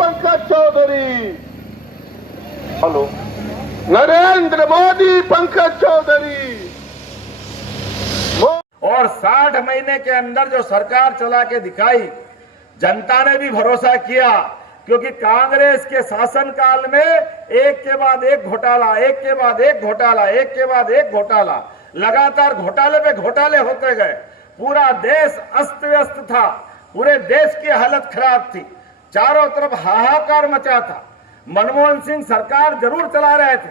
Pankaj Chaudhary. Hello, Narendra Modi Pankaj Chaudhary. और 60 महीने के अंदर जो सरकार चला के दिखाई, जनता ने भी भरोसा किया, क्योंकि कांग्रेस के शासनकाल में एक के बाद एक घोटाला, एक के बाद एक घोटाला, एक के बाद एक घोटाला, लगातार घोटाले पे घोटाले होते गए। पूरा देश अस्त व्यस्त था, पूरे देश की हालत खराब थी, चारों तरफ हाहाकार मचा था। मनमोहन सिंह सरकार जरूर चला रहे थे,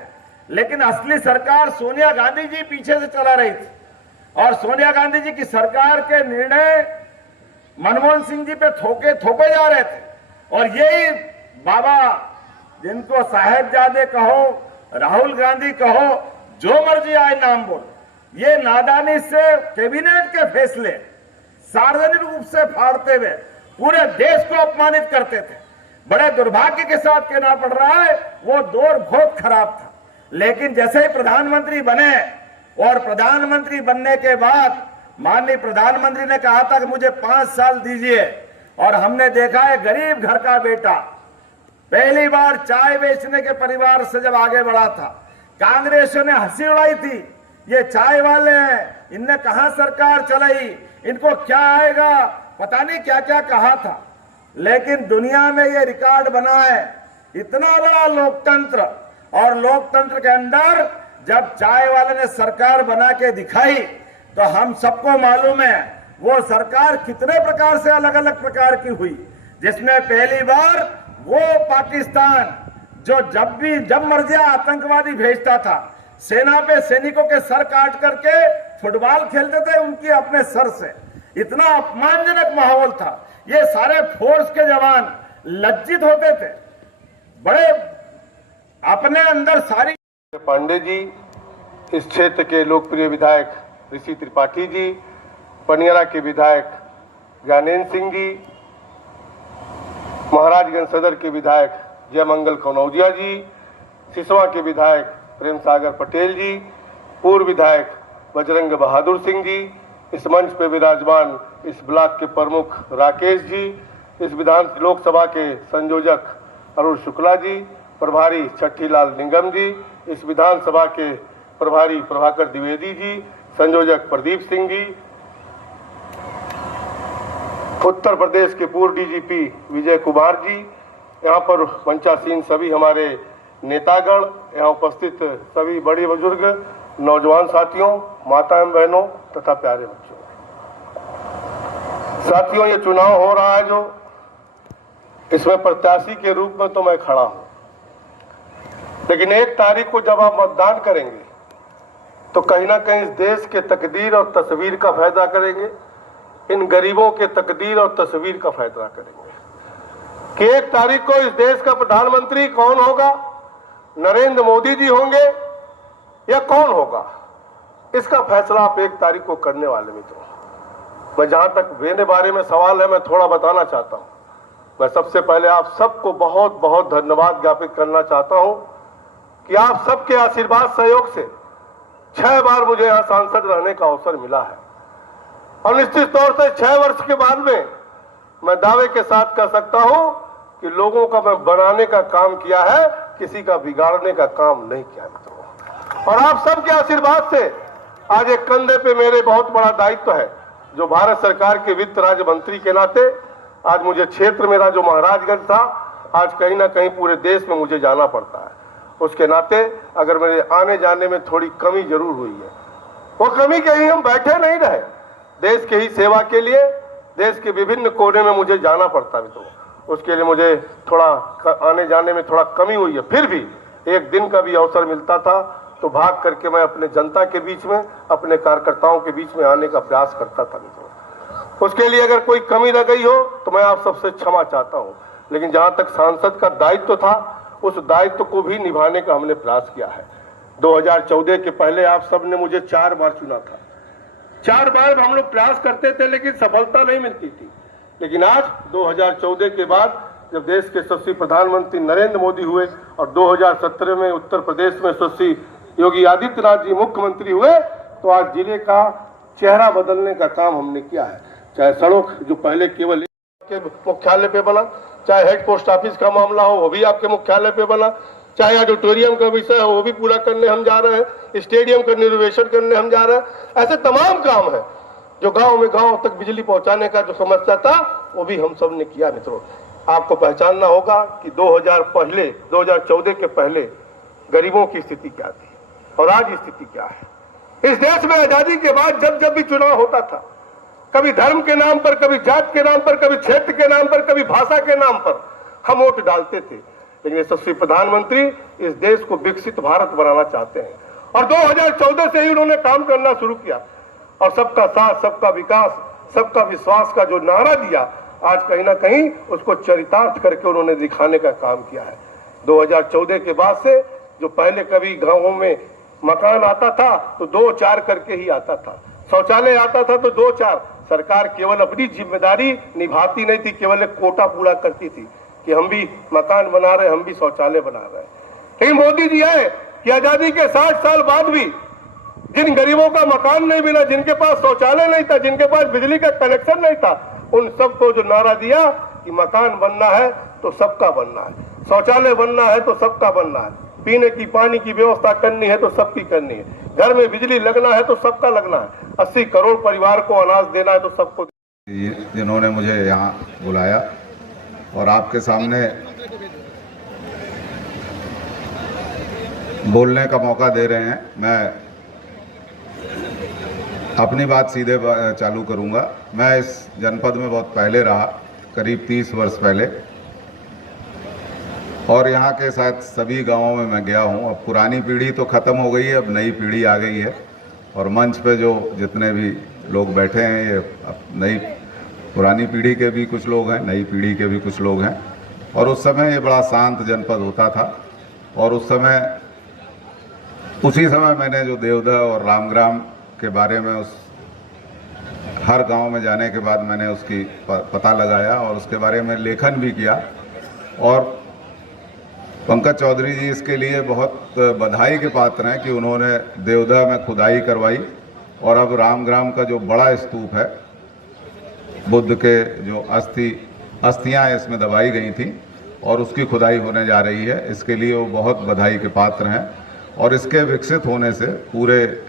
लेकिन असली सरकार सोनिया गांधी जी पीछे से चला रही थी, और सोनिया गांधी जी की सरकार के निर्णय मनमोहन सिंह जी पे थोपे जा रहे थे। और यही बाबा, जिनको साहेबजादे कहो, राहुल गांधी कहो, जो मर्जी आए नाम बोल, ये नादानी से कैबिनेट के फैसले सार्वजनिक रूप से फाड़ते हुए पूरे देश को अपमानित करते थे। बड़े दुर्भाग्य के साथ कहना पड़ रहा है, वो दौर बहुत खराब था। लेकिन जैसे ही प्रधानमंत्री बने, और प्रधानमंत्री बनने के बाद माननीय प्रधानमंत्री ने कहा था कि मुझे 5 साल दीजिए, और हमने देखा है गरीब घर का बेटा पहली बार चाय बेचने के परिवार से जब आगे बढ़ा था, कांग्रेस ने हंसी उड़ाई थी, ये चाय वाले हैं, इनने कहां सरकार चलाई, इनको क्या आएगा, पता नहीं क्या क्या कहा था। लेकिन दुनिया में ये रिकॉर्ड बना है, इतना बड़ा लोकतंत्र, और लोकतंत्र के अंदर जब चाय वाले ने सरकार बना के दिखाई, तो हम सबको मालूम है वो सरकार कितने प्रकार से अलग अलग प्रकार की हुई, जिसमें पहली बार वो पाकिस्तान जो जब मर्जी आतंकवादी भेजता था, सेना पे सैनिकों के सर काट करके फुटबॉल खेलते थे उनकी अपने सर से, इतना अपमानजनक माहौल था। ये सारे फोर्स के जवान लज्जित होते थे, बड़े अपने अंदर सारी। पांडे जी, इस क्षेत्र के लोकप्रिय विधायक ऋषि त्रिपाठी जी, पनियरा के विधायक ज्ञानेन्द्र सिंह जी, महाराजगंज सदर के विधायक जयमंगल कनौजिया जी, सिसवा के विधायक प्रेम सागर पटेल जी, पूर्व विधायक बजरंग बहादुर सिंह जी, इस मंच पे विराजमान इस ब्लॉक के प्रमुख राकेश जी, इस विधान लोकसभा के संयोजक अरुण शुक्ला जी, प्रभारी छठीलाल निगम जी, इस विधानसभा के प्रभारी प्रभाकर द्विवेदी जी, संयोजक प्रदीप सिंह जी, उत्तर प्रदेश के पूर्व डीजीपी विजय कुमार जी, यहाँ पर मंचासीन सभी हमारे नेतागण, यहाँ उपस्थित सभी बड़े बुजुर्ग, नौजवान साथियों, माता एवं बहनों तथा प्यारे बच्चों। साथियों, ये चुनाव हो रहा है जो, इसमें प्रत्याशी के रूप में तो मैं खड़ा हूं, लेकिन 1 तारीख को जब आप मतदान करेंगे तो कहीं ना कहीं इस देश के तकदीर और तस्वीर का फायदा करेंगे, इन गरीबों के तकदीर और तस्वीर का फायदा करेंगे कि 1 तारीख को इस देश का प्रधानमंत्री कौन होगा, नरेंद्र मोदी जी होंगे या कौन होगा, इसका फैसला आप 1 तारीख को करने वाले मित्रों। मैं जहां तक मेरे बारे में सवाल है, मैं थोड़ा बताना चाहता हूं। मैं सबसे पहले आप सबको बहुत बहुत धन्यवाद ज्ञापित करना चाहता हूं कि आप सबके आशीर्वाद सहयोग से 6 बार मुझे यहाँ सांसद रहने का अवसर मिला है, और निश्चित तौर से 6 वर्ष के बाद में मैं दावे के साथ कह सकता हूं कि लोगों का मैं बनाने का काम किया है, किसी का बिगाड़ने का काम नहीं किया मित्रों। और आप सबके आशीर्वाद से आज एक कंधे पे मेरे बहुत बड़ा दायित्व है, जो भारत सरकार के वित्त राज्य मंत्री के नाते आज मुझे क्षेत्र मेरा जो महाराजगंज था, आज कहीं ना कहीं पूरे देश में मुझे जाना पड़ता है। उसके नाते अगर मेरे आने जाने में थोड़ी कमी जरूर हुई है, वो कमी कहीं हम बैठे नहीं रहे, देश के ही सेवा के लिए देश के विभिन्न कोने में मुझे जाना पड़ता है मित्रों, उसके लिए मुझे थोड़ा आने जाने में थोड़ा कमी हुई है। फिर भी एक दिन का भी अवसर मिलता था तो भाग करके मैं अपने जनता के बीच में, अपने कार्यकर्ताओं के बीच में आने का प्रयास करता था मित्रों। उसके लिए अगर कोई कमी रह गई हो तो मैं आप सबसे क्षमा चाहता हूं, लेकिन जहां तक सांसद का दायित्व था, उस दायित्व को भी निभाने का हमने प्रयास किया है। 2014 के पहले आप सब ने मुझे 4 बार चुना था, 4 बार हम लोग प्रयास करते थे लेकिन सफलता नहीं मिलती थी। लेकिन आज 2014 के बाद जब देश के यशस्वी प्रधानमंत्री नरेंद्र मोदी हुए और 2017 में उत्तर प्रदेश में यशस्वी योगी आदित्यनाथ जी मुख्यमंत्री हुए, तो आज जिले का चेहरा बदलने का काम हमने किया है। चाहे सड़क जो पहले केवल आपके मुख्यालय पे बना, चाहे हेड पोस्ट ऑफिस का मामला हो वो भी आपके मुख्यालय पे बना, चाहे ऑडिटोरियम का विषय हो वो भी पूरा करने हम जा रहे हैं, स्टेडियम का रिनोवेशन करने हम जा रहे हैं। ऐसे तमाम काम है जो गांव में गांव तक बिजली पहुंचाने का जो समस्या था वो भी हम सब ने किया। मित्रों, आपको पहचानना होगा कि 2014 के पहले गरीबों की स्थिति क्या थी और आज स्थिति क्या है। इस देश में आजादी के बाद जब जब भी चुनाव होता था, कभी धर्म के नाम पर, कभी जात के नाम पर, कभी क्षेत्र के नाम पर, कभी भाषा के नाम पर हम वोट डालते थे। लेकिन यशस्वी प्रधानमंत्री इस देश को विकसित भारत बनाना चाहते हैं और 2014 से ही उन्होंने काम करना शुरू किया और सबका साथ, सबका विकास, सबका विश्वास का जो नारा दिया, आज कहीं ना कहीं उसको चरितार्थ करके उन्होंने दिखाने का काम किया है। 2014 के बाद से जो पहले कभी गांवों में मकान आता था तो 2-4 करके ही आता था, शौचालय आता था तो 2-4। सरकार केवल अपनी जिम्मेदारी निभाती नहीं थी, केवल एक कोटा पूरा करती थी कि हम भी मकान बना रहे, हम भी शौचालय बना रहे। लेकिन मोदी जी आए कि आजादी के 60 साल बाद भी जिन गरीबों का मकान नहीं मिला, जिनके पास शौचालय नहीं था, जिनके पास बिजली का कनेक्शन नहीं था, उन सबको जो नारा दिया कि मकान बनना है तो सबका बनना है, शौचालय बनना है तो सबका बनना है, पीने की पानी की व्यवस्था करनी है तो सबकी करनी है, घर में बिजली लगना है तो सबका लगना है, 80 करोड़ परिवार को अनाज देना है तो सबको। जिन्होंने मुझे यहाँ बुलाया और आपके सामने बोलने का मौका दे रहे हैं, मैं अपनी बात सीधे चालू करूंगा। मैं इस जनपद में बहुत पहले रहा, करीब 30 वर्ष पहले, और यहाँ के साथ सभी गांवों में मैं गया हूँ। अब पुरानी पीढ़ी तो ख़त्म हो गई है, अब नई पीढ़ी आ गई है और मंच पे जो जितने भी लोग बैठे हैं ये अब नई पुरानी पीढ़ी के भी कुछ लोग हैं, नई पीढ़ी के भी कुछ लोग हैं। और उस समय ये बड़ा शांत जनपद होता था और उसी समय मैंने जो देवदा और रामग्राम के बारे में उस हर गांव में जाने के बाद मैंने उसकी पता लगाया और उसके बारे में लेखन भी किया। और पंकज चौधरी जी इसके लिए बहुत बधाई के पात्र हैं कि उन्होंने देवदा में खुदाई करवाई और अब रामग्राम का जो बड़ा स्तूप है, बुद्ध के जो अस्थियां इसमें दबाई गई थी और उसकी खुदाई होने जा रही है, इसके लिए वो बहुत बधाई के पात्र हैं। और इसके विकसित होने से पूरे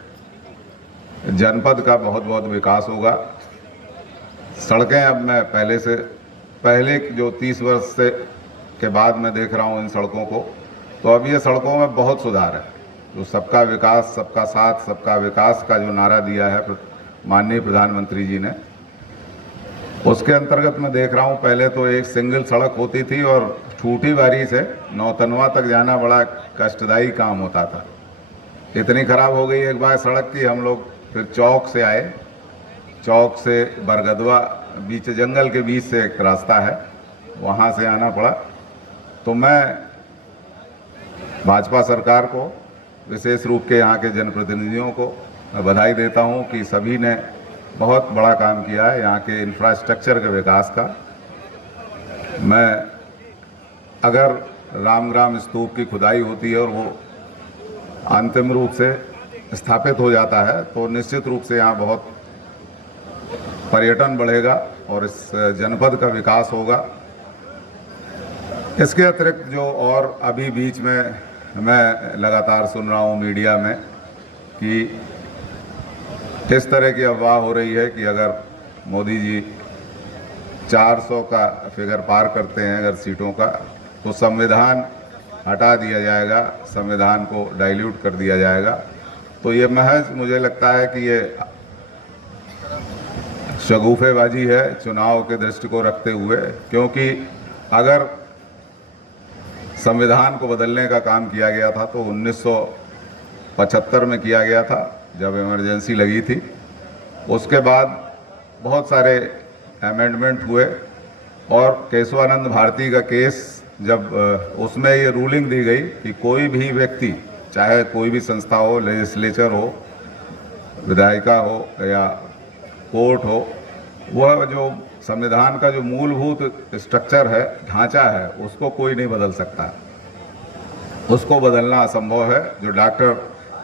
जनपद का बहुत बहुत विकास होगा। सड़कें अब मैं पहले जो 30 वर्ष से के बाद मैं देख रहा हूँ इन सड़कों को, तो अब ये सड़कों में बहुत सुधार है। जो सबका विकास, सबका साथ, सबका विकास का जो नारा दिया है माननीय प्रधानमंत्री जी ने, उसके अंतर्गत मैं देख रहा हूँ पहले तो एक सिंगल सड़क होती थी और ठूठी बारी से नौतनवा तक जाना बड़ा कष्टदायी काम होता था। इतनी खराब हो गई एक बार सड़क की, हम लोग फिर चौक से आए, चौक से बरगदवा बीच जंगल के बीच से एक रास्ता है, वहाँ से आना पड़ा। तो मैं भाजपा सरकार को, विशेष रूप के यहाँ के जनप्रतिनिधियों को मैं बधाई देता हूँ कि सभी ने बहुत बड़ा काम किया है यहाँ के इंफ्रास्ट्रक्चर के विकास का। मैं अगर रामग्राम स्तूप की खुदाई होती है और वो अंतिम रूप से स्थापित हो जाता है तो निश्चित रूप से यहाँ बहुत पर्यटन बढ़ेगा और इस जनपद का विकास होगा। इसके अतिरिक्त जो और अभी बीच में मैं लगातार सुन रहा हूँ मीडिया में कि इस तरह की अफवाह हो रही है कि अगर मोदी जी 400 का फिगर पार करते हैं अगर सीटों का, तो संविधान हटा दिया जाएगा, संविधान को डाइल्यूट कर दिया जाएगा। तो ये महज मुझे लगता है कि ये शगुफेबाजी है चुनाव के दृष्टि को रखते हुए, क्योंकि अगर संविधान को बदलने का काम किया गया था तो 1975 में किया गया था जब इमरजेंसी लगी थी। उसके बाद बहुत सारे अमेंडमेंट हुए और केशवानंद भारती का केस जब उसमें ये रूलिंग दी गई कि कोई भी व्यक्ति, चाहे कोई भी संस्था हो, लेजिस्लेचर हो, विधायिका हो या कोर्ट हो, वह जो संविधान का जो मूलभूत स्ट्रक्चर है, ढांचा है, उसको कोई नहीं बदल सकता। उसको बदलना असंभव है। जो डॉक्टर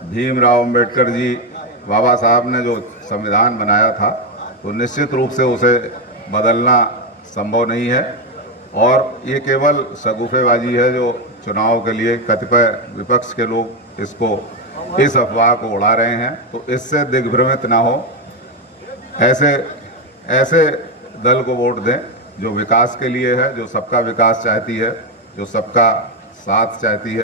भीमराव अंबेडकर जी बाबा साहब ने जो संविधान बनाया था, तो निश्चित रूप से उसे बदलना संभव नहीं है और ये केवल शगुफेबाजी है जो चुनाव के लिए कतिपय विपक्ष के लोग इस अफवाह को उड़ा रहे हैं। तो इससे दिग्भ्रमित ना हो, ऐसे दल को वोट दें जो विकास के लिए है, जो सबका विकास चाहती है, जो सबका साथ चाहती है।